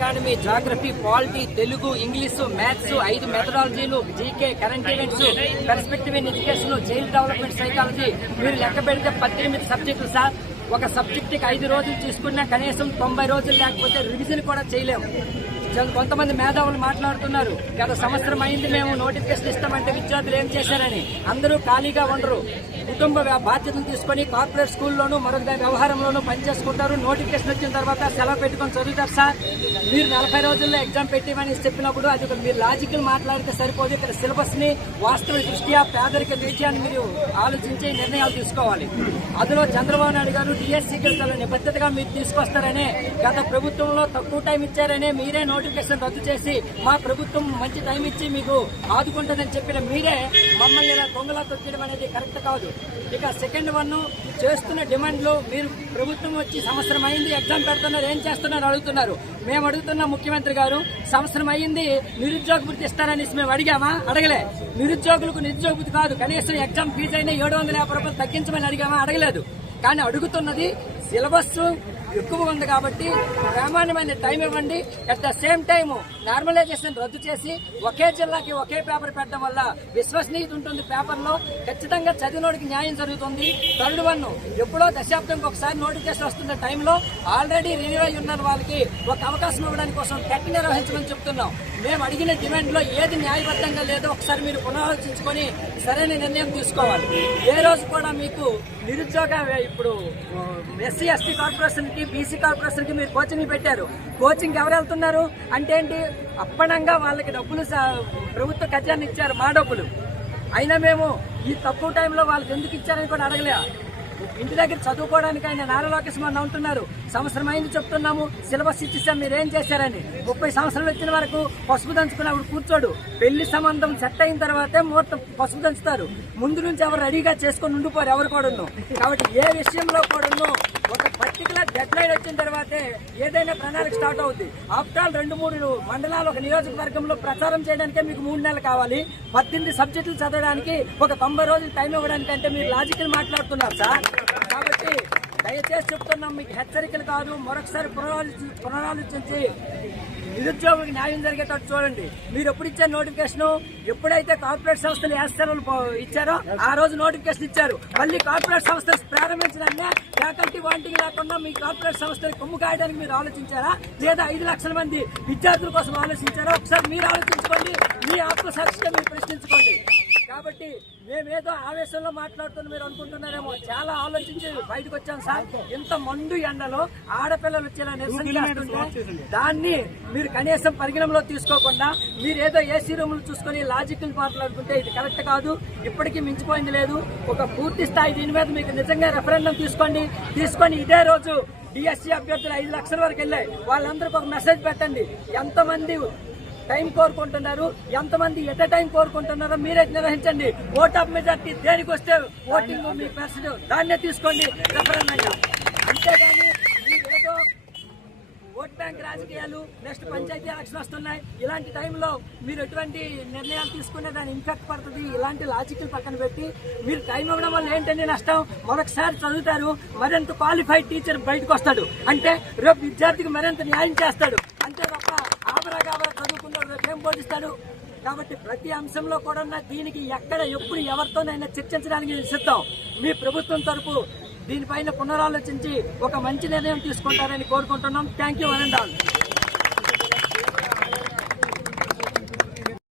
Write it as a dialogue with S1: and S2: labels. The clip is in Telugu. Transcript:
S1: economy geography polity Telugu English maths ఐదు మెథడాలజీలు GK current events perspective in education child development psychology మీరు లెక్క పెడితే పద్దెనిమిది సబ్జెక్టులు సార్ ఒక సబ్జెక్టుకి ఐదు రోజులు తీసుకున్నా కనీసం తొంభై రోజులు లేకపోతే రివిజన్ కూడా చేయలేము కొంతమంది మేధావులు మాట్లాడుతున్నారు గత సంవత్సరం అయింది మేము నోటిఫికేషన్ ఇస్తామంటే విద్యార్థులు ఏం చేశారని అందరూ ఖాళీగా ఉండరు కుటుంబ బాధ్యతలు తీసుకొని కార్పొరేట్ స్కూల్లోనూ మరొక దాని వ్యవహారంలోనూ పనిచేసుకుంటారు నోటిఫికేషన్ వచ్చిన తర్వాత సెలవు పెట్టుకొని చదువుతారు సార్ మీరు నలభై రోజుల్లో ఎగ్జామ్ పెట్టేవని చెప్పినప్పుడు అది మీరు లాజికల్ మాట్లాడితే సరిపోదు ఇక్కడ సిలబస్ని వాస్తవ దృష్ట్యా పేదరిక విషయాన్ని మీరు ఆలోచించి నిర్ణయాలు తీసుకోవాలి అందులో చంద్రబాబు నాయుడు గారు డిఎస్సీకి వెళ్తారని నిబద్ధతగా మీరు తీసుకొస్తారనే గత ప్రభుత్వంలో తక్కువ టైం ఇచ్చారనే మీరే నోటిఫికేషన్ రద్దు చేసి మా ప్రభుత్వం మంచి టైం ఇచ్చి మీకు ఆదుకుంటుందని చెప్పిన మీరే మమ్మల్ని ఇలా దొంగలా అనేది కరెక్ట్ కాదు ఇక సెకండ్ వన్ చేస్తున్న డిమాండ్లు మీరు ప్రభుత్వం వచ్చి సంవత్సరం అయింది ఎగ్జామ్ పెడుతున్నారు ఏం చేస్తున్నారు అడుగుతున్నారు మేము అడుగుతున్న ముఖ్యమంత్రి గారు సంవత్సరం అయింది నిరుద్యోగ బుద్ధి ఇస్తారనేసి మేము అడిగామా అడగలే నిరుద్యోగులకు నిరుద్యోగ కాదు కనీసం ఎగ్జామ్ ఫీజు అయినా ఏడు వందల యాభై రూపాయలు తగ్గించమని అడిగామా అడగలేదు కానీ అడుగుతున్నది సిలబస్ ఎక్కువ ఉంది కాబట్టి ప్రామాణ్యమైన టైం ఇవ్వండి at the same time normalisation రద్దు చేసి ఒకే జిల్లాకి ఒకే పేపర్ పెట్టడం వల్ల విశ్వసనీయత ఉంటుంది పేపర్లో ఖచ్చితంగా చదివినోడికి న్యాయం జరుగుతుంది థర్డ్ వన్ ఎప్పుడో దశాబ్దంకి ఒకసారి నోటిఫికేషన్ వస్తున్న టైంలో ఆల్రెడీ రిన్యూ అయి ఉన్న వాళ్ళకి ఒక అవకాశం ఇవ్వడానికి కోసం టెక్ నిర్వహించమని చెప్తున్నాం మేము అడిగిన డిమాండ్లో ఏది న్యాయబద్ధంగా లేదో ఒకసారి మీరు పునరాలోచించుకొని సరైన నిర్ణయం తీసుకోవాలి ఏ రోజు కూడా మీకు నిరుద్యోగ ఇప్పుడు ఎస్సీ ఎస్టీ కార్పొరేషన్కి బీసీ కార్పొరేషన్కి మీరు కోచింగ్ పెట్టారు కోచింగ్ ఎవరు వెళ్తున్నారు అంటే ఏంటి అప్పనంగా వాళ్ళకి డబ్బులు ప్రభుత్వ ఖజాన్ని ఇచ్చారు మా డబ్బులు అయినా మేము ఈ తక్కువ టైంలో వాళ్ళకి ఎందుకు ఇచ్చారని కూడా అడగలే ఇంటి దగ్గర చదువుకోవడానికి ఆయన నారా లోకేష్ మన సంవత్సరం అయింది చెప్తున్నాము సిలబస్ ఇచ్చేసాం మీరేం చేశారని ముప్పై సంవత్సరాలు వచ్చిన వరకు పసుపు దంచుకున్నప్పుడు కూర్చోడు పెళ్లి సంబంధం సెట్ అయిన తర్వాతే ముహూర్తం పసుపు దంచుతారు ముందు నుంచి ఎవరు రెడీగా చేసుకొని ఉండిపోరు ఎవరు కూడా కాబట్టి ఏ విషయంలో కూడా ఒక పర్టికులర్ డెడ్ లైన్ వచ్చిన తర్వాతే ఏదైనా ప్రణాళిక స్టార్ట్ అవుతుంది ఆఫ్టర్ రెండు మూడు మండలాలు ఒక నియోజకవర్గంలో ప్రచారం చేయడానికే మీకు మూడు నెలలు కావాలి పద్దెనిమిది సబ్జెక్టులు చదవడానికి ఒక తొంభై రోజులు టైం ఇవ్వడానికి అంటే మీరు లాజికల్ మాట్లాడుతున్నారు సార్ కాబట్టి దయచేసి చెప్తున్నాం మీకు హెచ్చరికలు కాదు మరొకసారి పునరాలోచించి పునరాలోచించి నిరుద్యోగులకు న్యాయం జరిగేటట్టు చూడండి మీరు ఎప్పుడు ఇచ్చారు నోటిఫికేషన్ ఎప్పుడైతే కార్పొరేట్ సంస్థలు వేస్తారని ఇచ్చారో ఆ రోజు నోటిఫికేషన్ ఇచ్చారు మళ్ళీ కార్పొరేట్ సంస్థలు ప్రారంభించడాన్ని ఫ్యాకల్టీ వాంటింగ్ లేకుండా మీ కార్పొరేట్ సంస్థలు కొమ్ము కాయడానికి మీరు ఆలోచించారా లేదా ఐదు లక్షల మంది విద్యార్థుల కోసం ఆలోచించారా ఒకసారి మీరు ఆలోచించుకోండి మీ ఆత్మసాక్షిగా మీరు ప్రశ్నించుకోండి కాబట్టి మేమేదో ఆవేశంలో మాట్లాడుతున్న మీరు అనుకుంటున్నారేమో చాలా ఆలోచించి బయటకు వచ్చాం సార్ ఇంత మందు ఎండలో ఆడపిల్లలు వచ్చేలా నిరసన దాన్ని మీరు కనీసం పరిగణంలో తీసుకోకుండా మీరు ఏదో ఏసీ రూములు చూసుకొని లాజికల్ మాట్లాడుకుంటే ఇది కరెక్ట్ కాదు ఇప్పటికీ మించిపోయింది లేదు ఒక పూర్తి స్థాయి దీని మీద మీకు నిజంగా రెఫరెండం తీసుకోండి తీసుకొని ఇదే రోజు డిఎస్సీ e అభ్యర్థులు ఐదు లక్షల వరకు వెళ్ళాయి వాళ్ళందరికీ ఒక మెసేజ్ పెట్టండి ఎంతమంది టైం కోరుకుంటున్నారు ఎంతమంది ఎట్ టైం కోరుకుంటున్నారో మీరే నిర్వహించండి ఓట్ ఆఫ్ మెజార్టీ దేనికి వస్తే ఓటింగ్ మీ పర్సన్ దాన్నే తీసుకోండి అంతేగాని ఓట్ బ్యాంక్ రాజకీయాలు నెక్స్ట్ పంచాయతీ ఎలక్షన్ వస్తున్నాయి ఇలాంటి టైంలో మీరు ఎటువంటి నిర్ణయాలు తీసుకునే దాని ఇంపాక్ట్ పడుతుంది ఇలాంటి లాజికల్ పక్కన పెట్టి మీరు టైం ఇవ్వడం వల్ల ఏంటంటే నష్టం మరొకసారి చదువుతారు మరింత క్వాలిఫైడ్ టీచర్ బయటకు వస్తాడు అంటే రేపు విద్యార్థికి మరింత న్యాయం చేస్తాడు అంతే తప్ప కాబరా కాబరా చదువుకున్నాడు రేపేం బోధిస్తాడు కాబట్టి ప్రతి అంశంలో కూడా దీనికి ఎక్కడ ఎప్పుడు ఎవరితోనైనా చర్చించడానికి సిద్ధం మీ ప్రభుత్వం తరపు దీనిపైన పునరాలోచించి ఒక మంచి నిర్ణయం తీసుకుంటారని కోరుకుంటున్నాం థ్యాంక్ యూ అనండాల్